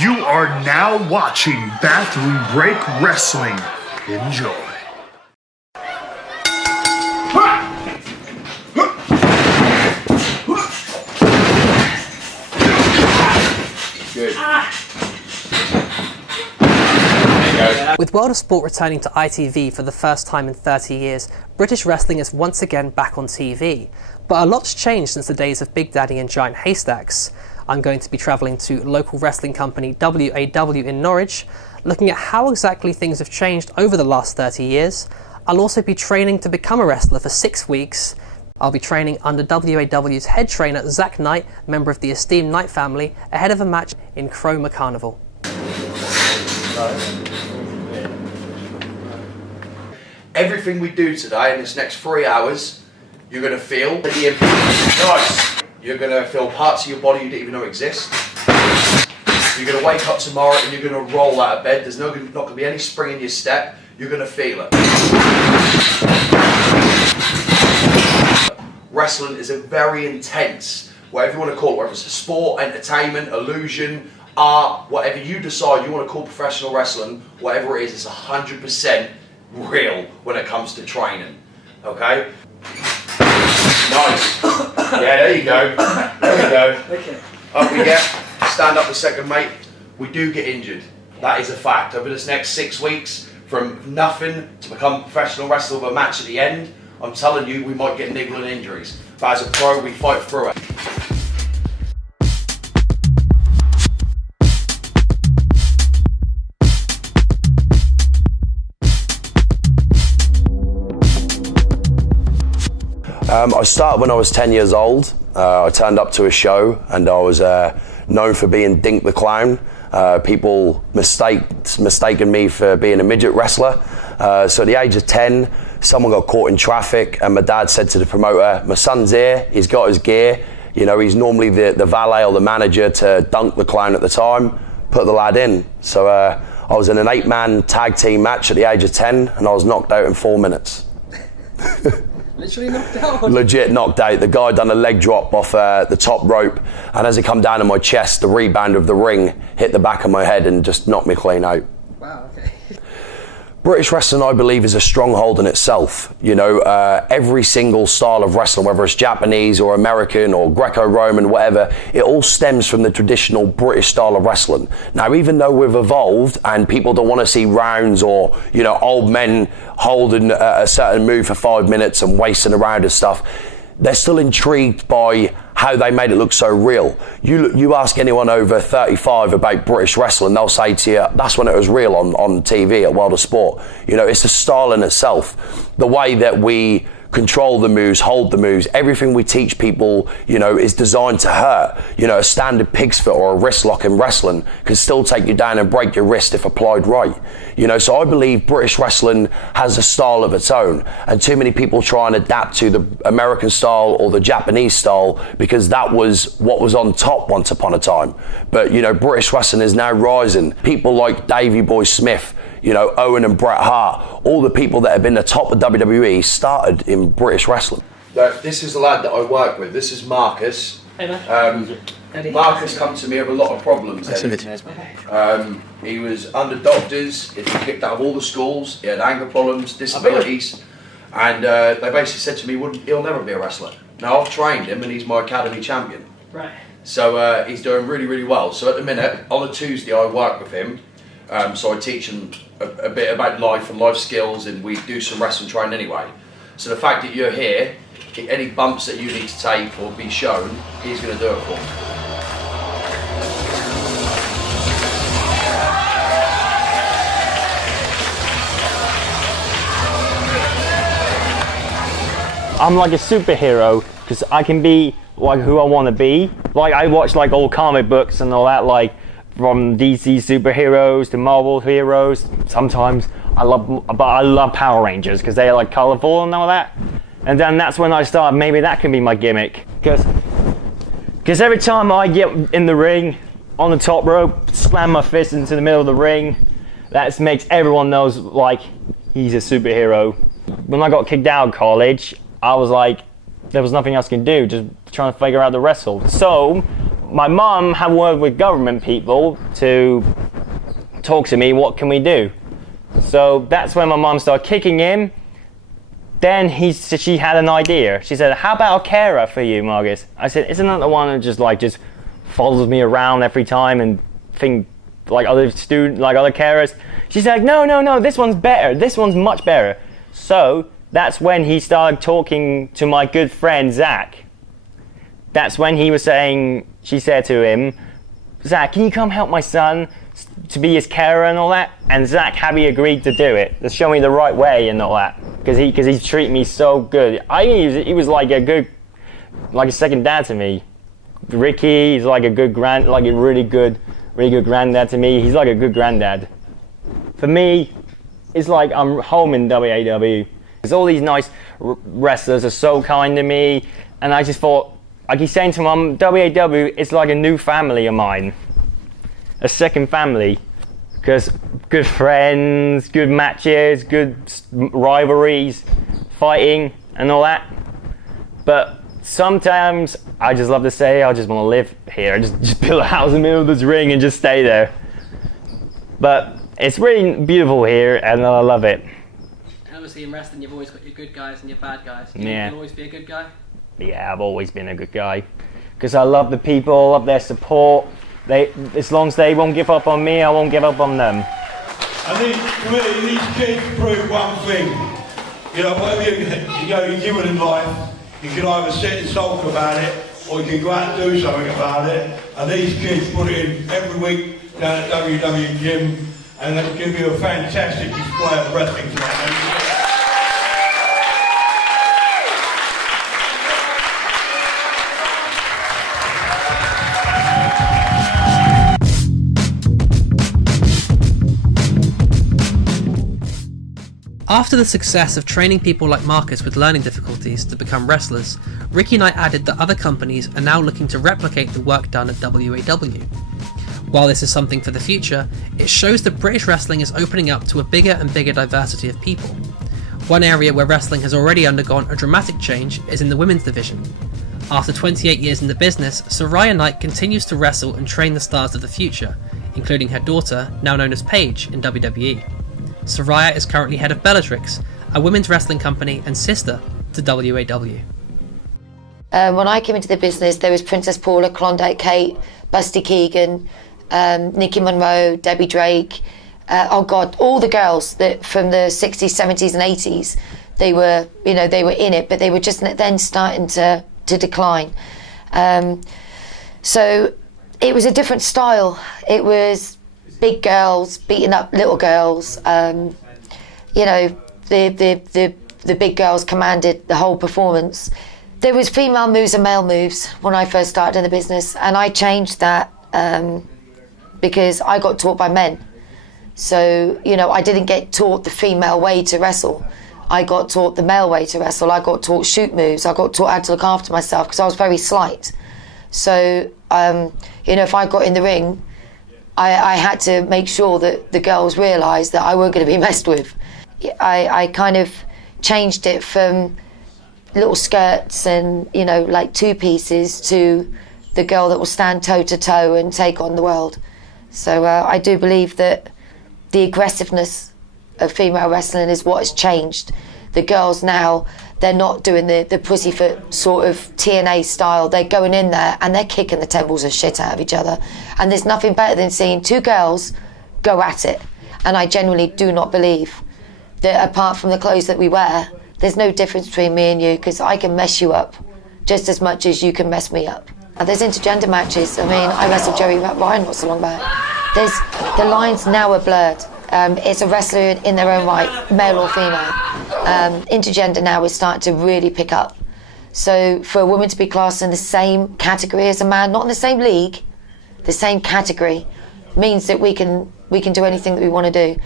You are now watching Bathroom Break Wrestling. Enjoy. Good. With World of Sport returning to ITV for the first time in 30 years, British wrestling is once again back on TV. But a lot's changed since the days of Big Daddy and Giant Haystacks. I'm going to be travelling to local wrestling company WAW in Norwich, looking at how exactly things have changed over the last 30 years. I'll also be training to become a wrestler for 6 weeks. I'll be training under WAW's head trainer Zach Knight, member of the esteemed Knight family, ahead of a match in Cromer Carnival. Everything we do today in this next 3 hours, you're going to feel the impact. Nice. You're going to feel parts of your body you didn't even know exist. You're going to wake up tomorrow and you're going to roll out of bed. There's not going to be any spring in your step. You're going to feel it. Wrestling is a very intense, whatever you want to call it, whether it's a sport, entertainment, illusion, art, whatever you decide you want to call professional wrestling, whatever it is, it's 100% real when it comes to training. Okay? Nice. Yeah, there you go. There we go. Okay. Up we get. Stand up a second, mate. We do get injured. That is a fact. Over this next 6 weeks, from nothing to become a professional wrestler with a match at the end, I'm telling you, we might get niggling injuries. But as a pro, we fight through it. I started when I was 10 years old. I turned up to a show and I was known for being Dink the Clown. People mistaken me for being a midget wrestler. So at the age of 10, someone got caught in traffic and my dad said to the promoter, my son's here, he's got his gear. You know, he's normally the valet or the manager to Dunk the Clown at the time. Put the lad in. So I was in an 8-man tag team match at the age of 10 and I was knocked out in 4 minutes. Literally knocked out? Legit knocked out. The guy done a leg drop off the top rope, and as it come down on my chest, the rebound of the ring hit the back of my head and just knocked me clean out. Wow, okay. British wrestling, I believe, is a stronghold in itself. You know, every single style of wrestling, whether it's Japanese or American or Greco-Roman, whatever, it all stems from the traditional British style of wrestling. Now, even though we've evolved and people don't want to see rounds or, you know, old men holding a certain move for 5 minutes and wasting around and stuff, they're still intrigued by how they made it look so real. You ask anyone over 35 about British wrestling, they'll say to you, that's when it was real on TV at World of Sport. You know, it's a style in itself. The way that we control the moves, hold the moves, everything we teach people, you know, is designed to hurt. You know, a standard pig's foot or a wrist lock in wrestling can still take you down and break your wrist if applied right. You know, so I believe British wrestling has a style of its own, and too many people try and adapt to the American style or the Japanese style because that was what was on top once upon a time. But, you know, British wrestling is now rising. People like Davey Boy Smith, you know, Owen and Bret Hart, all the people that have been the top of WWE started in British wrestling. This is the lad that I work with. This is Marcus. Hey, man. Marcus come to me with a lot of problems. He was under doctors, he'd been kicked out of all the schools, he had anger problems, disabilities, and they basically said to me, he'll never be a wrestler. Now I've trained him and he's my academy champion. Right. So he's doing really, really well. So at the minute, on a Tuesday I work with him. So I teach him a bit about life and life skills, and we do some wrestling training anyway. So the fact that you're here, any bumps that you need to take or be shown, he's going to do it for me. I'm like a superhero because I can be like who I want to be. Like I watch like old comic books and all that, like from DC superheroes to Marvel heroes. Sometimes I love Power Rangers because they're like colorful and all that. And then that's when I start, maybe that can be my gimmick. Because every time I get in the ring, on the top rope, slam my fist into the middle of the ring, that makes everyone knows like he's a superhero. When I got kicked out of college, I was like, there was nothing else I can do, just trying to figure out the wrestle. So my mum had worked with government people to talk to me, what can we do? So that's when my mum started kicking in. Then she had an idea. She said, how about a carer for you, Marcus? I said, isn't that the one who just follows me around every time and think like other carers? She said, no, this one's better. This one's much better. So that's when he started talking to my good friend, Zach. That's when she said to him, Zach, can you come help my son to be his carer and all that? And Zach happily agreed to do it, to show me the right way and all that, because he treated me so good. He was like a second dad to me. Ricky, he's like a really good granddad to me. He's like a good granddad. For me, it's like I'm home in WAW. Because all these nice wrestlers are so kind to me, and I just thought, I keep saying to Mum, WAW is like a new family of mine. A second family. Because good friends, good matches, good rivalries, fighting and all that. But sometimes I just love to say I just want to live here. Just build a house in the middle of this ring and just stay there. But it's really beautiful here and I love it. And obviously in wrestling you've always got your good guys and your bad guys. Yeah. You'll always be a good guy? Yeah, I've always been a good guy. Because I love the people, love their support. As long as they won't give up on me, I won't give up on them. These kids prove one thing. You know, whatever you're given in life, you can either sit and sulk about it, or you can go out and do something about it. And these kids put it in every week down at WW Gym, and they give you a fantastic display of wrestling tonight. After the success of training people like Marcus with learning difficulties to become wrestlers, Ricky Knight added that other companies are now looking to replicate the work done at WAW. While this is something for the future, it shows that British wrestling is opening up to a bigger and bigger diversity of people. One area where wrestling has already undergone a dramatic change is in the women's division. After 28 years in the business, Soraya Knight continues to wrestle and train the stars of the future, including her daughter, now known as Paige, in WWE. Soraya is currently head of Bellatrix, a women's wrestling company and sister to WAW. When I came into the business, there was Princess Paula, Klondike Kate, Busty Keegan, Nikki Monroe, Debbie Drake. All the girls that from the 60s, 70s, and 80s. They were in it, but they were just then starting to decline. So it was a different style. It was big girls beating up little girls. The big girls commanded the whole performance. There was female moves and male moves when I first started in the business, and I changed that because I got taught by men. So, I didn't get taught the female way to wrestle. I got taught the male way to wrestle. I got taught shoot moves. I got taught how to look after myself because I was very slight. So, if I got in the ring, I had to make sure that the girls realised that I weren't going to be messed with. I kind of changed it from little skirts and, like two pieces to the girl that will stand toe to toe and take on the world. So I do believe that the aggressiveness of female wrestling is what has changed. The girls now, they're not doing the pussyfoot sort of TNA style. They're going in there and they're kicking the temples of shit out of each other. And there's nothing better than seeing two girls go at it. And I genuinely do not believe that apart from the clothes that we wear, there's no difference between me and you, because I can mess you up just as much as you can mess me up. And there's intergender matches. I mean, I wrestled Joey Ryan not so long back. The lines now are blurred. It's a wrestler in their own right, male or female. Intergender now is starting to really pick up. So for a woman to be classed in the same category as a man, not in the same league, the same category, means that we can do anything that we want to do.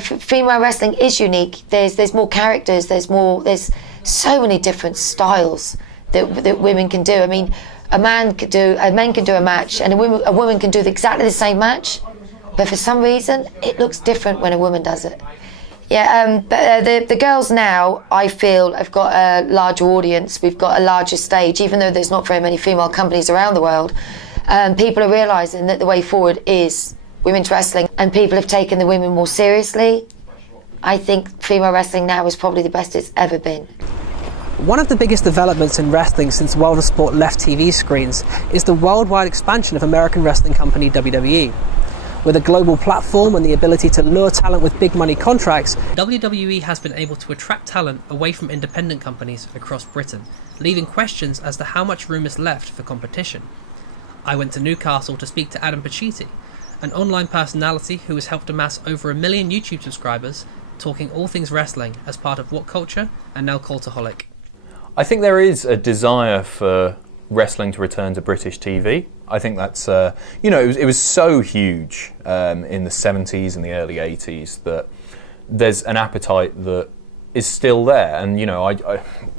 Female wrestling is unique. There's more characters. There's so many different styles that women can do. I mean, men can do a match, and a woman can do exactly the same match, but for some reason it looks different when a woman does it. But the girls now, I feel, have got a larger audience. We've got a larger stage, even though there's not very many female companies around the world. People are realising that the way forward is women's wrestling, and people have taken the women more seriously. I think female wrestling now is probably the best it's ever been. One of the biggest developments in wrestling since World of Sport left TV screens is the worldwide expansion of American wrestling company WWE. With a global platform and the ability to lure talent with big money contracts, WWE has been able to attract talent away from independent companies across Britain, leaving questions as to how much room is left for competition. I went to Newcastle to speak to Adam Pacitti, an online personality who has helped amass over 1 million YouTube subscribers, talking all things wrestling as part of What Culture and now Cultaholic. I think there is a desire for wrestling to return to British TV. I think that's, it was so huge in the 70s and the early 80s that there's an appetite that is still there. And,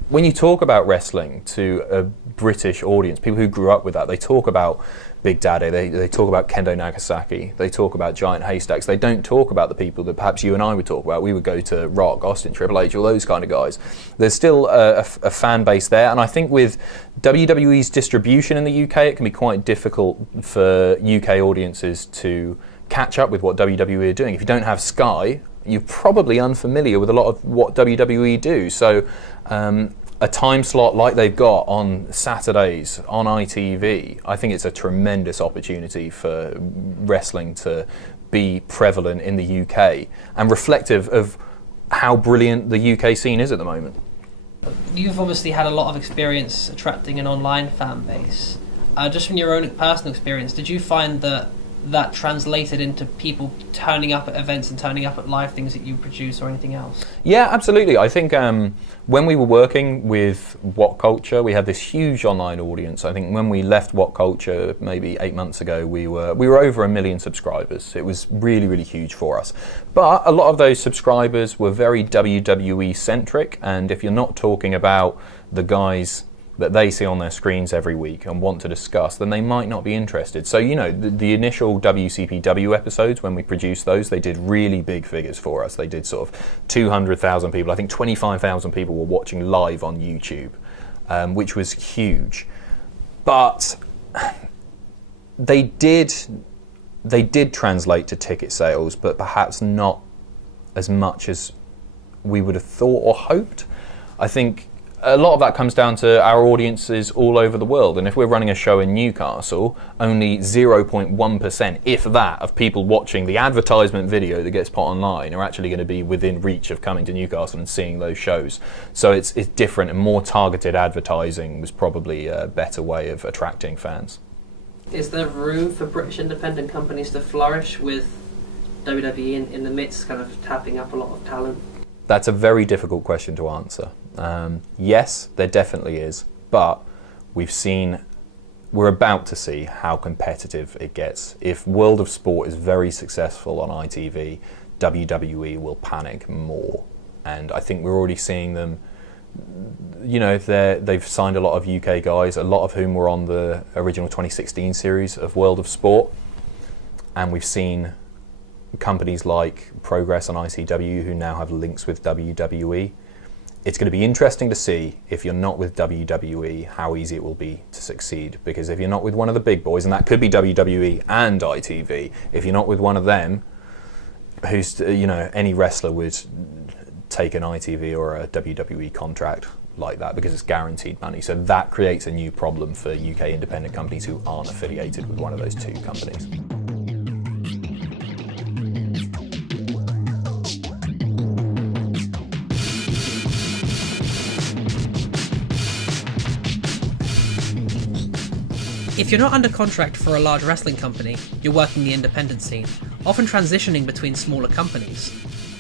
when you talk about wrestling to a British audience, people who grew up with that, they talk about Big Daddy, they talk about Kendo Nagasaki, they talk about Giant Haystacks. They don't talk about the people that perhaps you and I would talk about. We would go to Rock, Austin, Triple H, all those kind of guys. There's still a fan base there, and I think with WWE's distribution in the UK, it can be quite difficult for UK audiences to catch up with what WWE are doing. If you don't have Sky, you're probably unfamiliar with a lot of what WWE do. So a time slot like they've got on Saturdays on ITV, I think it's a tremendous opportunity for wrestling to be prevalent in the UK and reflective of how brilliant the UK scene is at the moment. You've obviously had a lot of experience attracting an online fan base. Just from your own personal experience, did you find that translated into people turning up at events and turning up at live things that you produce or anything else? Yeah, absolutely. I think when we were working with What Culture, we had this huge online audience. I think when we left What Culture maybe 8 months ago, we were over 1 million subscribers. It was really, really huge for us. But a lot of those subscribers were very WWE centric, and if you're not talking about the guys that they see on their screens every week and want to discuss, then they might not be interested. So, the initial WCPW episodes, when we produced those, they did really big figures for us. They did sort of 200,000 people. I think 25,000 people were watching live on YouTube, which was huge. But they did translate to ticket sales, but perhaps not as much as we would have thought or hoped. I think a lot of that comes down to our audiences all over the world, and if we're running a show in Newcastle, only 0.1%, if that, of people watching the advertisement video that gets put online are actually going to be within reach of coming to Newcastle and seeing those shows. So it's different, and more targeted advertising was probably a better way of attracting fans. Is there room for British independent companies to flourish with WWE in the midst, kind of tapping up a lot of talent? That's a very difficult question to answer. Yes, there definitely is, but we're about to see how competitive it gets. If World of Sport is very successful on ITV, WWE will panic more. And I think we're already seeing them, they've signed a lot of UK guys, a lot of whom were on the original 2016 series of World of Sport. And we've seen companies like Progress on ICW who now have links with WWE. It's going to be interesting to see, if you're not with WWE, how easy it will be to succeed. Because if you're not with one of the big boys, and that could be WWE and ITV, if you're not with one of them, who's, any wrestler would take an ITV or a WWE contract like that because it's guaranteed money. So that creates a new problem for UK independent companies who aren't affiliated with one of those two companies. If you're not under contract for a large wrestling company, you're working the independent scene, often transitioning between smaller companies.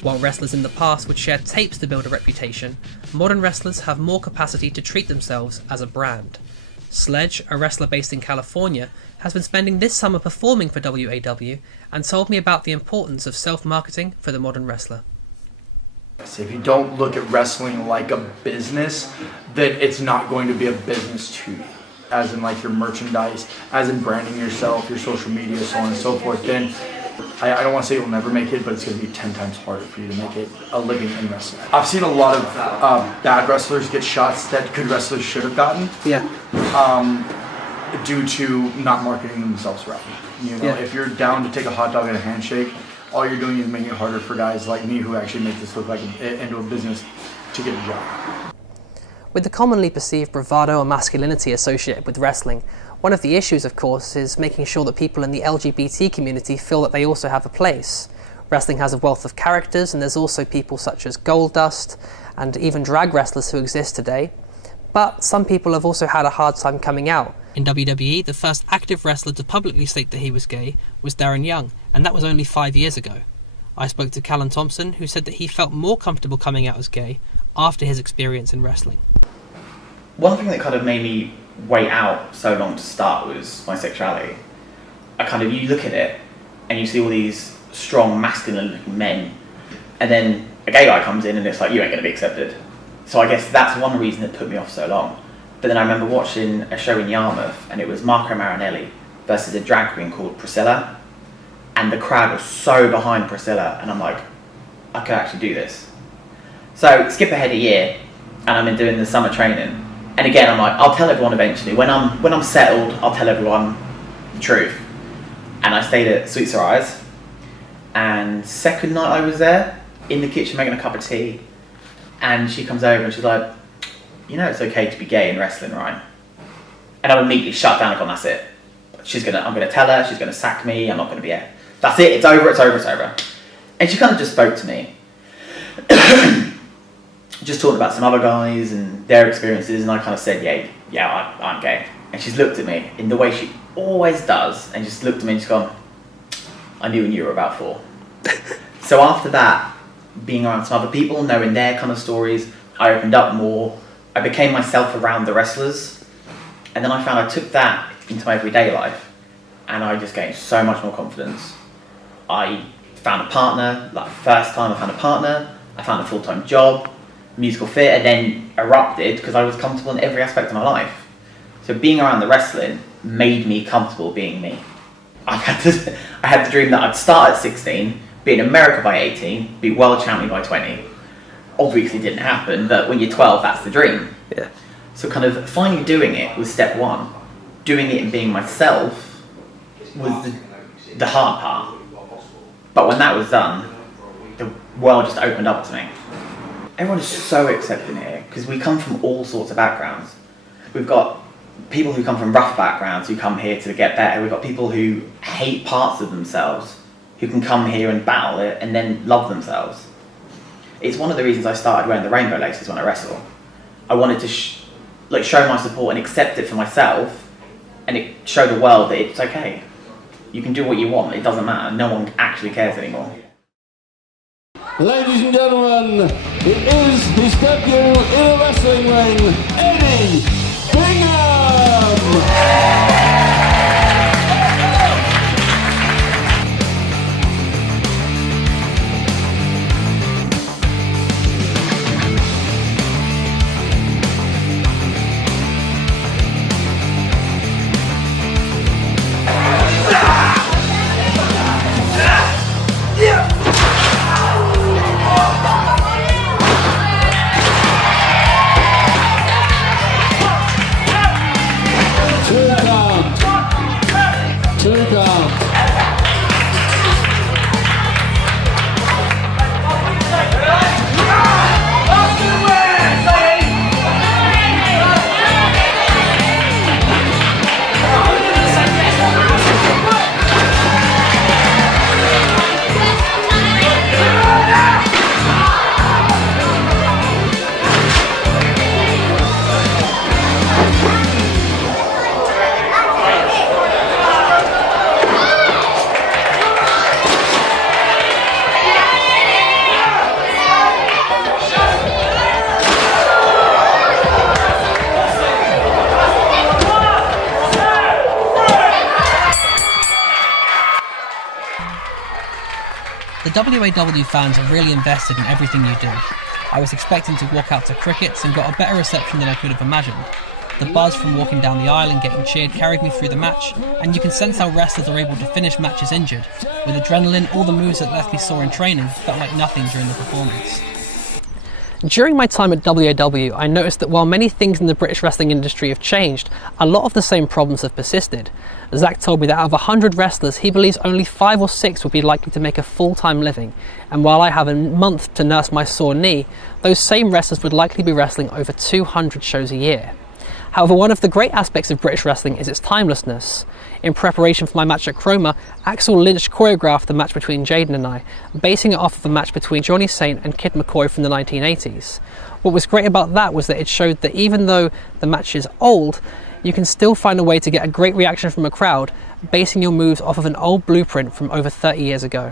While wrestlers in the past would share tapes to build a reputation, modern wrestlers have more capacity to treat themselves as a brand. Sledge, a wrestler based in California, has been spending this summer performing for WAW and told me about the importance of self-marketing for the modern wrestler. If you don't look at wrestling like a business, then it's not going to be a business to you. As in like your merchandise, as in branding yourself, your social media, so on and so forth, then I don't want to say you'll never make it, but it's going to be 10 times harder for you to make it a living in wrestling. I've seen a lot of bad wrestlers get shots that good wrestlers should have gotten. Yeah. due to not marketing themselves right. You know, Yeah. if you're down to take a hot dog and a handshake, all you're doing is making it harder for guys like me who actually make this look like into a business to get a job. With the commonly perceived bravado and masculinity associated with wrestling, one of the issues, of course, is making sure that people in the LGBT community feel that they also have a place. Wrestling has a wealth of characters, and there's also people such as Goldust and even drag wrestlers who exist today. But some people have also had a hard time coming out. In WWE, the first active wrestler to publicly state that he was gay was Darren Young, and that was only 5 years ago. I spoke to Callum Thompson, who said that he felt more comfortable coming out as gay after his experience in wrestling. One thing that kind of made me wait out so long to start was my sexuality. You look at it and you see all these strong, masculine looking men, and then a gay guy comes in and it's like, you ain't going to be accepted. So I guess that's one reason that put me off so long. But then I remember watching a show in Yarmouth, and it was Marco Marinelli versus a drag queen called Priscilla, and the crowd was so behind Priscilla, and I'm like, I could actually do this. So skip ahead a year, and I'm in doing the summer training, and again I'm like, I'll tell everyone eventually. When I'm settled, I'll tell everyone the truth. And I stayed at Sweet Surprise, and second night I was there in the kitchen making a cup of tea, and she comes over and she's like, you know it's okay to be gay in wrestling, right? And I immediately shut down and gone, that's it. I'm gonna tell her, she's gonna sack me, I'm not gonna be it. That's it, it's over. And she kind of just spoke to me. Just talking about some other guys and their experiences, and I kind of said, yeah, I'm gay. And she's looked at me in the way she always does, and just looked at me and just gone, I knew when you were about 4. So after that, being around some other people, knowing their kind of stories, I opened up more. I became myself around the wrestlers, and then I found I took that into my everyday life, and I just gained so much more confidence. I found a partner, like the first time I found a partner, I found a full-time job, musical theatre then erupted because I was comfortable in every aspect of my life. So being around the wrestling made me comfortable being me. I had the dream that I'd start at 16, be in America by 18, be world champion by 20. Obviously didn't happen, but when you're 12, that's the dream. Yeah. So kind of finally doing it was step one. Doing it and being myself was the hard part. But when that was done, the world just opened up to me. Everyone is so accepting here because we come from all sorts of backgrounds. We've got people who come from rough backgrounds who come here to get better. We've got people who hate parts of themselves who can come here and battle it and then love themselves. It's one of the reasons I started wearing the rainbow laces when I wrestle. I wanted to show my support and accept it for myself, and show the world that it's okay. You can do what you want, it doesn't matter. No one actually cares anymore. Ladies and gentlemen, it is his debut in a wrestling ring, Eddie Bingham! The WAW fans are really invested in everything you do. I was expecting to walk out to crickets and got a better reception than I could have imagined. The buzz from walking down the aisle and getting cheered carried me through the match, and you can sense how wrestlers are able to finish matches injured. With adrenaline, all the moves that left me sore in training felt like nothing during the performance. During my time at WAW, I noticed that while many things in the British wrestling industry have changed, a lot of the same problems have persisted. Zach told me that out of 100 wrestlers, he believes only 5 or 6 would be likely to make a full-time living, and while I have a month to nurse my sore knee, those same wrestlers would likely be wrestling over 200 shows a year. However, one of the great aspects of British wrestling is its timelessness. In preparation for my match at Chroma, Axel Lynch choreographed the match between Jaiden and I, basing it off of a match between Johnny Saint and Kid McCoy from the 1980s. What was great about that was that it showed that even though the match is old, you can still find a way to get a great reaction from a crowd, basing your moves off of an old blueprint from over 30 years ago.